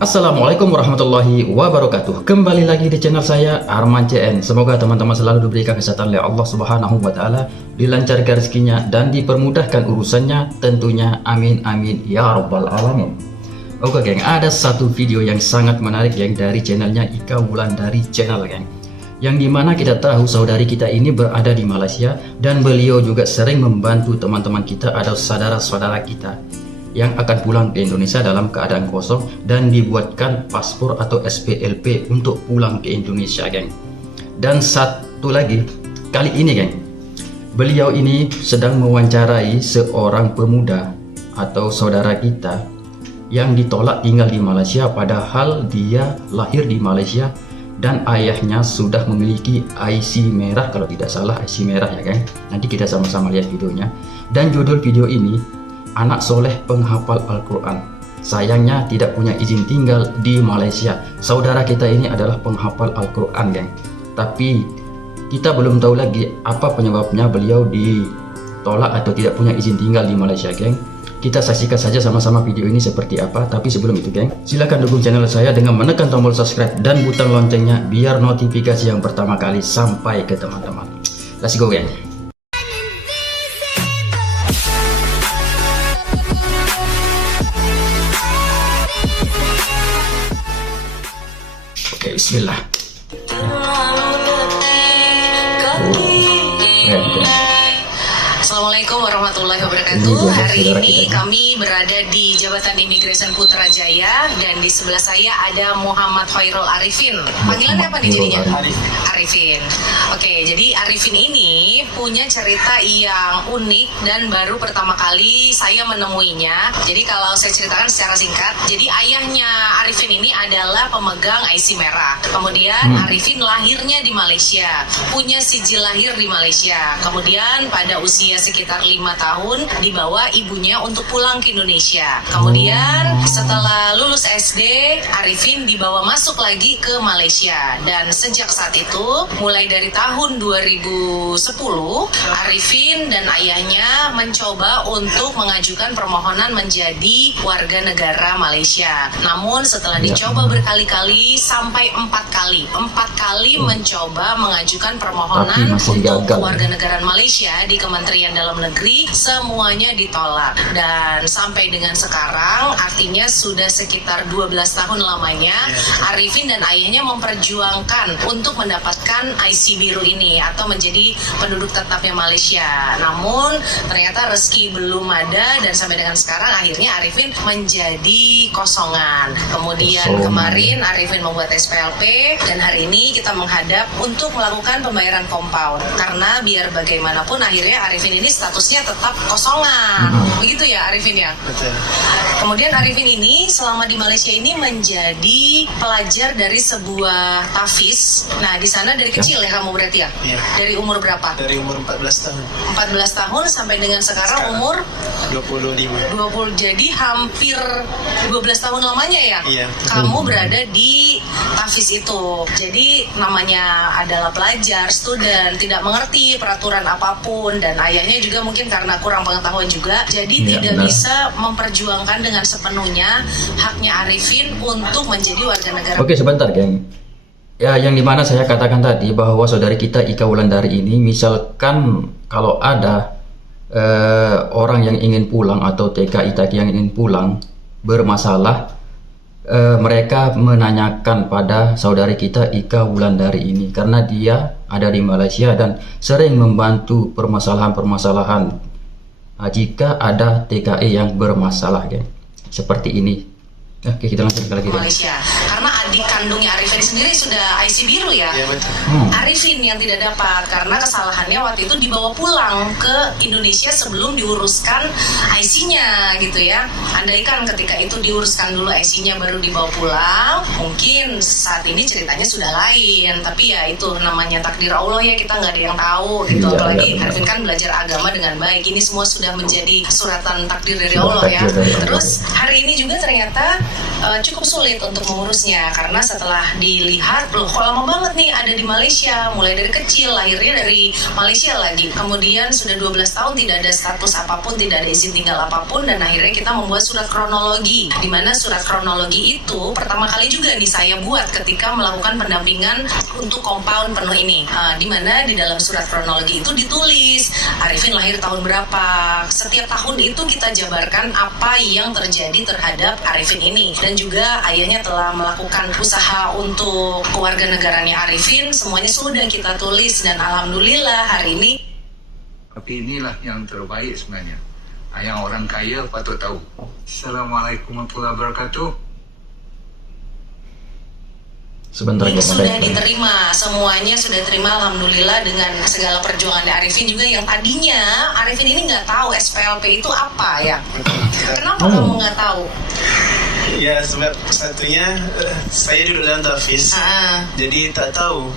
Assalamualaikum warahmatullahi wabarakatuh. Kembali lagi di channel saya Arman CN. Semoga teman-teman selalu diberikan kesehatan oleh Allah Subhanahu wa taala, dilancarkan rezekinya dan dipermudahkan urusannya tentunya. Amin amin ya rabbal alamin. Oke geng, ada satu video yang sangat menarik yang dari channelnya Ika Wulandari Channel geng. Yang dimana kita tahu saudari kita ini berada di Malaysia dan beliau juga sering membantu teman-teman kita atau saudara-saudara kita yang akan pulang ke Indonesia dalam keadaan kosong dan dibuatkan paspor atau SPLP untuk pulang ke Indonesia geng. Dan satu lagi, kali ini geng, beliau ini sedang mewawancarai seorang pemuda atau saudara kita yang ditolak tinggal di Malaysia padahal dia lahir di Malaysia dan ayahnya sudah memiliki IC merah, kalau tidak salah IC merah ya geng. Nanti kita sama-sama lihat videonya. Dan judul video ini, anak soleh penghafal Al-Quran sayangnya tidak punya izin tinggal di Malaysia. Saudara kita ini adalah penghafal Al-Quran geng, tapi kita belum tahu lagi apa penyebabnya beliau ditolak atau tidak punya izin tinggal di Malaysia geng. Kita saksikan saja sama-sama video ini seperti apa. Tapi sebelum itu geng, silahkan dukung channel saya dengan menekan tombol subscribe dan butang loncengnya biar notifikasi yang pertama kali sampai ke teman-teman. Let's go geng. Oke, bismillah. Assalamualaikum warahmatullahi wabarakatuh. Hari ini kami berada di Jabatan Imigresen Putrajaya dan di sebelah saya ada Muhammad Khairul Arifin. Panggilannya apa nih jadinya? Arifin. Oke, jadi Arifin ini punya cerita yang unik dan baru pertama kali saya menemuinya. Jadi kalau saya ceritakan secara singkat, jadi ayahnya Arifin ini adalah pemegang IC merah. Kemudian Arifin lahirnya di Malaysia, punya sijil lahir di Malaysia. Kemudian pada usia sekitar 5 tahun dibawa ibunya untuk pulang ke Indonesia. Kemudian setelah lulus SD, Arifin dibawa masuk lagi ke Malaysia. Dan sejak saat itu, mulai dari tahun 2010, Arifin dan ayahnya mencoba untuk mengajukan permohonan menjadi warga negara Malaysia. Namun setelah dicoba berkali-kali sampai 4 kali mencoba mengajukan permohonan untuk kewarganegaraan Malaysia di Kementerian Dalam Negeri, semuanya ditolak. Dan sampai dengan sekarang, artinya sudah sekitar 12 tahun lamanya, Arifin dan ayahnya memperjuangkan untuk mendapatkan IC biru ini atau menjadi penduduk tetapnya Malaysia. Namun ternyata rezeki belum ada dan sampai dengan sekarang akhirnya Arifin menjadi kosongan. Kemudian kemarin Arifin membuat SPLP dan hari ini kita menghadap untuk melakukan pembayaran compound karena biar bagaimanapun akhirnya Arifin ini statusnya tetap kosongan. Begitu ya Arifin ya? Betul. Kemudian Arifin ini selama di Malaysia ini menjadi pelajar dari sebuah tahfiz. Nah, di sana dari kecil ya kamu berarti ya? Iya. Dari umur berapa? Dari umur 14 tahun. 14 tahun sampai dengan sekarang umur 25. 20. Jadi hampir 12 tahun lamanya ya? Iya. Kamu berada di tahfiz itu. Jadi namanya adalah pelajar, student, tidak mengerti peraturan apapun dan ayahnya juga mungkin karena kurang pengetahuan juga, jadi tidak bisa memperjuangkan dengan sepenuhnya haknya Arifin untuk menjadi warga negara. Oke, sebentar geng. Ya, yang dimana saya katakan tadi bahwa saudari kita Ika Wulandari ini, misalkan kalau ada orang yang ingin pulang atau TKI yang ingin pulang bermasalah, mereka menanyakan pada saudari kita Ika Wulandari ini karena dia ada di Malaysia dan sering membantu permasalahan-permasalahan jika ada TKI yang bermasalah geng. Seperti ini. Oke, kita lanjut lagi. Malaysia. Karena adik kandungnya Arifin sendiri sudah IC biru ya. Iya betul. Arifin yang tidak dapat karena kesalahannya waktu itu dibawa pulang ke Indonesia sebelum diuruskan IC-nya gitu ya. Andaikan ketika itu diuruskan dulu IC-nya baru dibawa pulang, mungkin saat ini ceritanya sudah lain. Tapi ya itu namanya takdir Allah ya, kita nggak ada yang tahu gitu. Apalagi Arifin kan belajar agama dengan baik. Ini semua sudah menjadi suratan takdir dari Allah ya. Terus hari ini juga ternyata cukup sulit untuk mengurusnya karena setelah dilihat loh kok lama banget nih ada di Malaysia, mulai dari kecil, lahirnya dari Malaysia lagi, kemudian sudah 12 tahun tidak ada status apapun, tidak ada izin tinggal apapun, dan akhirnya kita membuat surat kronologi, di mana surat kronologi itu pertama kali juga nih saya buat ketika melakukan pendampingan untuk compound penuh ini, di mana di dalam surat kronologi itu ditulis Arifin lahir tahun berapa. Setiap tahun itu kita jabarkan apa yang terjadi terhadap Arifin ini, dan juga ayahnya telah melakukan usaha untuk kewarganegaranya Arifin, semuanya sudah kita tulis, dan alhamdulillah hari ini. Tapi inilah yang terbaik sebenarnya, yang orang kaya patut tahu. Assalamualaikum warahmatullahi wabarakatuh. Sebentar Ini ya, sudah diterima, semuanya sudah diterima alhamdulillah dengan segala perjuangan Arifin juga, yang tadinya Arifin ini nggak tahu SPLP itu apa ya. Kenapa kamu nggak tahu? Ya sebab satunya saya duduk dalam tahfiz, jadi tak tahu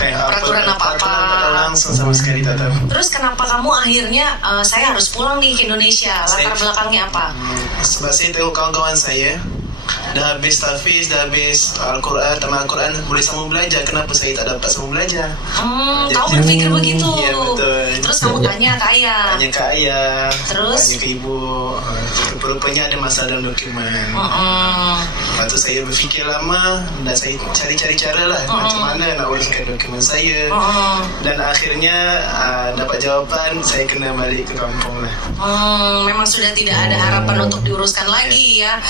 Peraturan apa-apa. langsung sama sekali tak tahu. Terus kenapa kamu akhirnya saya harus pulang nih ke Indonesia? Latar belakangnya apa? Sebab saya tengok kawan-kawan saya dah habis tahfiz, dah habis Al-Quran, tamat Al-Quran, boleh sambung belajar. Kenapa saya tak dapat sambung belajar? Kamu berpikir begitu. Ya betul. Terus kamu tanya ke ayah. Tanya ke ayah, Terus? tanya ke ibu. Rupanya ada masalah dalam dokumen. Lepas tu saya berfikir lama, dan saya cari-cari cara lah macam mana nak uruskan dokumen saya. Dan akhirnya dapat jawapan, saya kena balik ke kampung lah. Memang sudah tidak ada harapan untuk diuruskan lagi ya.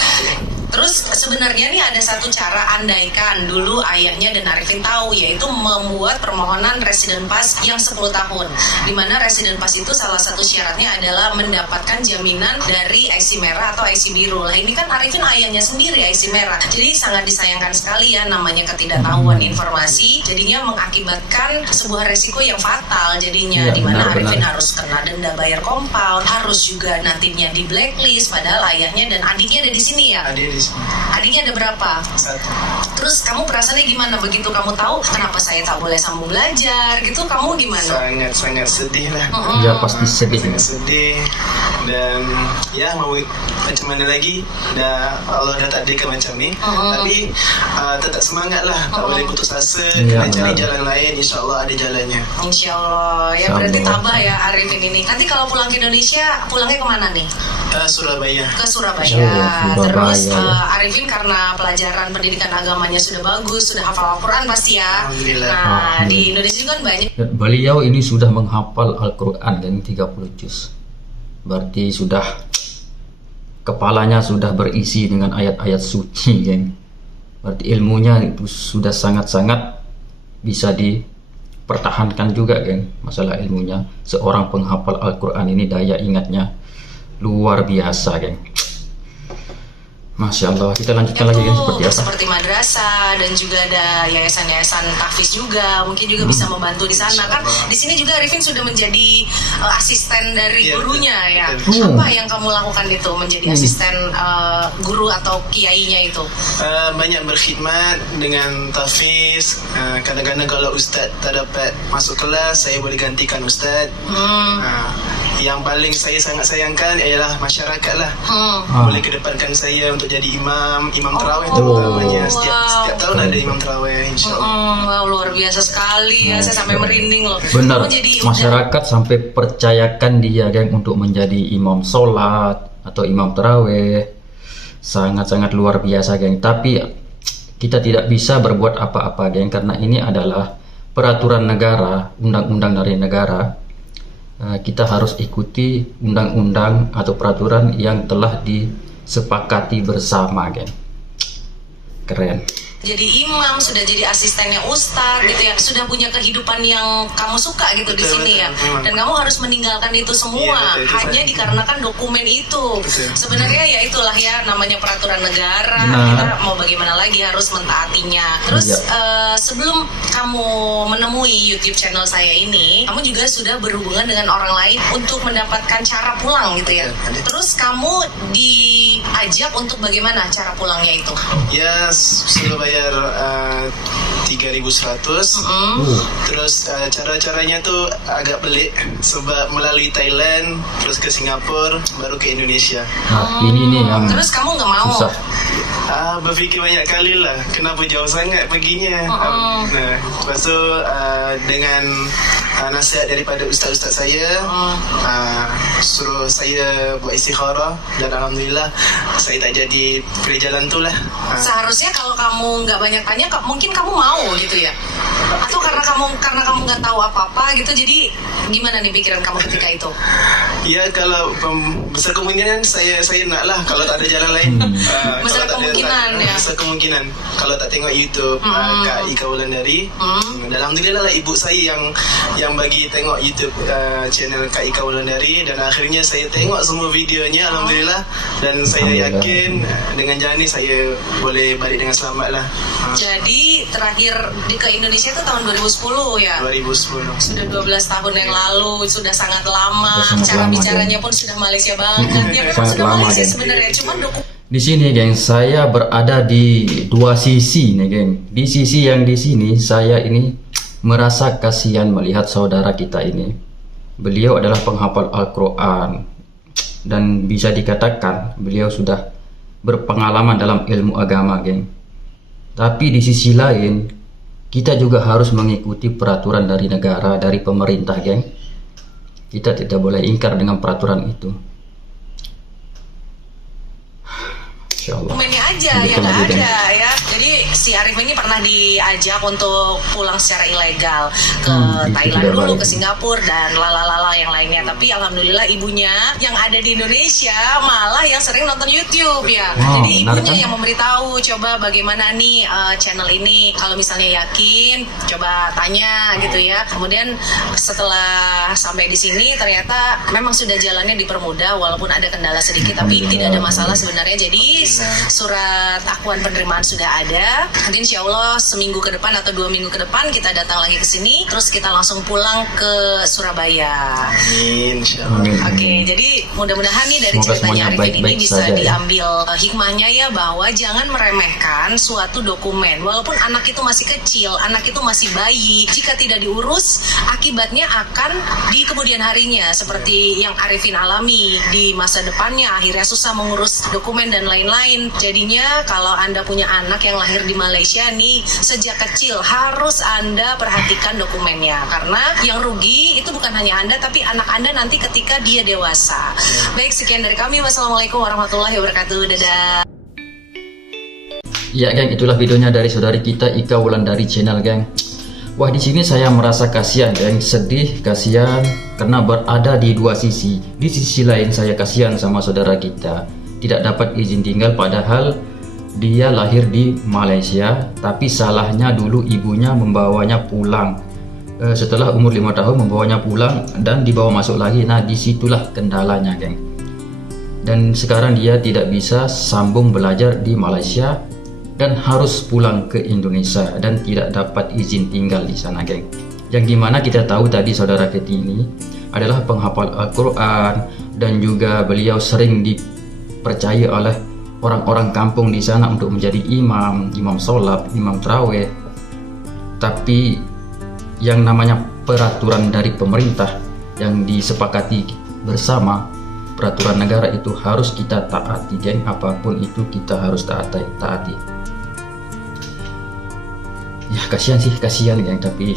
Terus sebenarnya nih ada satu cara, andaikan dulu ayahnya dan Arifin tahu, yaitu membuat permohonan resident pass yang 10 tahun. Dimana resident pass itu salah satu syaratnya adalah mendapatkan jaminan dari IC merah atau IC biru. Lah ini kan Arifin ayahnya sendiri IC merah. Jadi sangat disayangkan sekali ya, namanya ketidaktahuan informasi jadinya mengakibatkan sebuah resiko yang fatal jadinya, Ya, dimana benar, Arifin benar. harus kena denda bayar compound, harus juga nantinya di blacklist, padahal ayahnya dan adiknya ada di sini ya. Ada di sini. Adiknya ada berapa? Satu. Terus kamu perasaannya gimana begitu kamu tahu kenapa saya tak boleh sambung belajar gitu? Kamu gimana? Sangat-sangat sedih lah. Ya pasti sedih. Sangat sedih. Dan ya mau macam mana lagi, dah Allah dah takdirkan macam ni. Tapi tetap semangat lah, tak boleh putus asa. Ya, Kena cari benar. jalan lain, InsyaAllah ada jalannya. Insya Allah ya, Sama. berarti tabah ya Arifin ini. Nanti kalau pulang ke Indonesia, pulangnya kemana nih? Surabaya. Ke Surabaya. Oh, Surabaya, Terus ya. Arifin karena pelajaran pendidikan agamanya sudah bagus, sudah hafal Al-Quran pasti ya. Alhamdulillah. Nah di Indonesia juga kan banyak. Beliau ini sudah menghafal Al-Quran dan 30 juz. Berarti sudah kepalanya sudah berisi dengan ayat-ayat suci, kan? Berarti ilmunya itu sudah sangat-sangat bisa dipertahankan juga, kan? Masalah ilmunya, seorang penghafal Al-Quran ini daya ingatnya luar biasa, kan? Masya Allah. Kita lanjutkan lagi, kan? Seperti apa? Seperti madrasah, dan juga ada yayasan-yayasan tahfiz juga, mungkin juga bisa membantu di sana kan. Di sini juga Arifin sudah menjadi asisten dari Iya, gurunya ya. betul. Apa yang kamu lakukan itu menjadi asisten guru atau kiainya itu? Banyak berkhidmat dengan tahfiz. Kadang-kadang kalau ustaz tak dapat masuk kelas, saya boleh gantikan ustaz. Yang paling saya sangat sayangkan ialah masyarakat lah. Boleh kedepankan saya untuk jadi imam tarawih terutamanya. Setiap tahun ada imam tarawih, insyaAllah. Wow, luar biasa sekali ya, saya sampai merinding loh. Benar, Kamu jadi masyarakat sampai percayakan dia, kan, untuk menjadi imam sholat atau imam taraweh. Sangat-sangat luar biasa, geng. Tapi kita tidak bisa berbuat apa-apa, geng, karena ini adalah peraturan negara, undang-undang dari negara. Kita harus ikuti undang-undang atau peraturan yang telah disepakati bersama, geng. Keren. jadi imam, sudah jadi asistennya ustadz gitu ya, sudah punya kehidupan yang kamu suka gitu di Betul, sini ya. betul. Dan kamu harus meninggalkan itu semua Iya, betul, itu hanya saya. dikarenakan dokumen itu. Betul. Sebenarnya ya itulah ya namanya peraturan negara. Nah. Kita mau bagaimana lagi harus mentaatinya. Terus Iya. sebelum kamu menemui YouTube channel saya ini, kamu juga sudah berhubungan dengan orang lain untuk mendapatkan cara pulang gitu ya. Betul. Terus kamu diajak untuk bagaimana cara pulangnya itu? Ya, sudah bayar 3.100. Terus cara-caranya tuh agak pelik, sebab melalui Thailand terus ke Singapura baru ke Indonesia. Nah, ini nih yang Terus kamu nggak mau? susah. berfikir banyak kali lah, kenapa jauh sangat perginya. Lepas tu dengan nasihat daripada ustaz-ustaz saya, suruh saya buat istikharah, dan alhamdulillah saya tak jadi pilih jalan tu lah. Seharusnya kalau kamu nggak banyak tanya, mungkin kamu mau gitu ya? Atau karena kamu nggak tahu apa-apa gitu, jadi gimana nih pikiran kamu ketika itu? Ya, kalau besar kemungkinan saya nak lah kalau tak ada jalan lain. Besar kemungkinan ya? Besar kemungkinan kalau tak tengok YouTube Kak Ika Wulandari. Dan alhamdulillah lah ibu saya yang bagi tengok YouTube channel Kak Ika Wulandari, dan akhirnya saya tengok semua videonya, alhamdulillah. Dan saya yakin dengan jalan ni saya boleh balik dengan selamat lah. Jadi terakhir ke Indonesia itu tahun 2010 ya? 2010. Sudah 12 tahun yang lalu, sudah sangat lama. Cara bicaranya pun sudah Malaysia banget. Ya memang sudah Malaysia sebenarnya, cuman di sini, geng, saya berada di dua sisi nih, geng. Di sisi yang di sini, saya ini merasa kasihan melihat saudara kita ini. Beliau adalah penghafal Al-Quran, dan bisa dikatakan beliau sudah berpengalaman dalam ilmu agama, geng. Tapi di sisi lain, kita juga harus mengikuti peraturan dari negara, dari pemerintah, geng. Kita tidak boleh ingkar dengan peraturan itu. dokumennya aja yang nggak ada ya. Jadi si Arif ini pernah diajak untuk pulang secara ilegal ke Thailand dulu, ke Singapura dan lalalala yang lainnya. Tapi alhamdulillah ibunya yang ada di Indonesia malah yang sering nonton YouTube ya. Jadi ibunya yang memberitahu, coba bagaimana nih channel ini. Kalau misalnya yakin, coba tanya gitu ya. Kemudian setelah sampai di sini ternyata memang sudah jalannya dipermudah walaupun ada kendala sedikit, tapi tidak ada masalah sebenarnya. Jadi surat akuan penerimaan sudah ada. Nanti insya Allah seminggu ke depan atau 2 minggu ke depan kita datang lagi ke sini, terus kita langsung pulang ke Surabaya. Amin, insya Allah. Oke, jadi mudah-mudahan nih dari ceritanya Arifin ini bisa diambil hikmahnya ya, bahwa jangan meremehkan suatu dokumen. Walaupun anak itu masih kecil, anak itu masih bayi, jika tidak diurus, akibatnya akan di kemudian harinya seperti yang Arifin alami di masa depannya, akhirnya susah mengurus dokumen dan lain-lain. Jadinya kalau Anda punya anak yang lahir di Malaysia nih, sejak kecil harus Anda perhatikan dokumennya, karena yang rugi itu bukan hanya Anda tapi anak Anda nanti ketika dia dewasa. Baik, sekian dari kami. Wassalamualaikum warahmatullahi wabarakatuh. Dadah. Ya geng, itulah videonya dari saudari kita Ika Wulandari channel, geng. Wah, di sini saya merasa kasihan, geng, sedih, kasihan karena berada di dua sisi. Di sisi lain saya kasihan sama saudara kita, tidak dapat izin tinggal padahal dia lahir di Malaysia, tapi salahnya dulu ibunya membawanya pulang. Setelah umur 5 tahun membawanya pulang dan dibawa masuk lagi. Nah, disitulah kendalanya, geng. Dan sekarang dia tidak bisa sambung belajar di Malaysia dan harus pulang ke Indonesia dan tidak dapat izin tinggal di sana, geng. Yang dimana kita tahu tadi saudara kita ini adalah penghafal Al-Quran dan juga beliau sering dipercaya oleh orang-orang kampung di sana untuk menjadi imam sholat, imam tarawih. Tapi yang namanya peraturan dari pemerintah yang disepakati bersama, peraturan negara itu harus kita taati, geng. Apapun itu kita harus taati. Ya kasihan sih, kasihan, geng. Tapi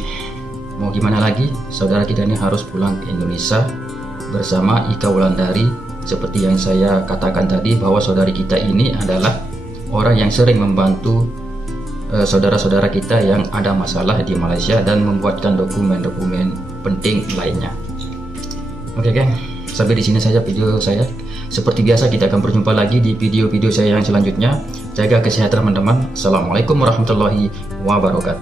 mau gimana lagi, saudara kita ini harus pulang ke Indonesia bersama Ika Wulandari. Seperti yang saya katakan tadi, bahwa saudari kita ini adalah orang yang sering membantu saudara-saudara kita yang ada masalah di Malaysia dan membuatkan dokumen-dokumen penting lainnya. Oke, geng, sampai di sini saja video saya. Seperti biasa kita akan berjumpa lagi di video-video saya yang selanjutnya. Jaga kesehatan teman-teman. Assalamualaikum warahmatullahi wabarakatuh.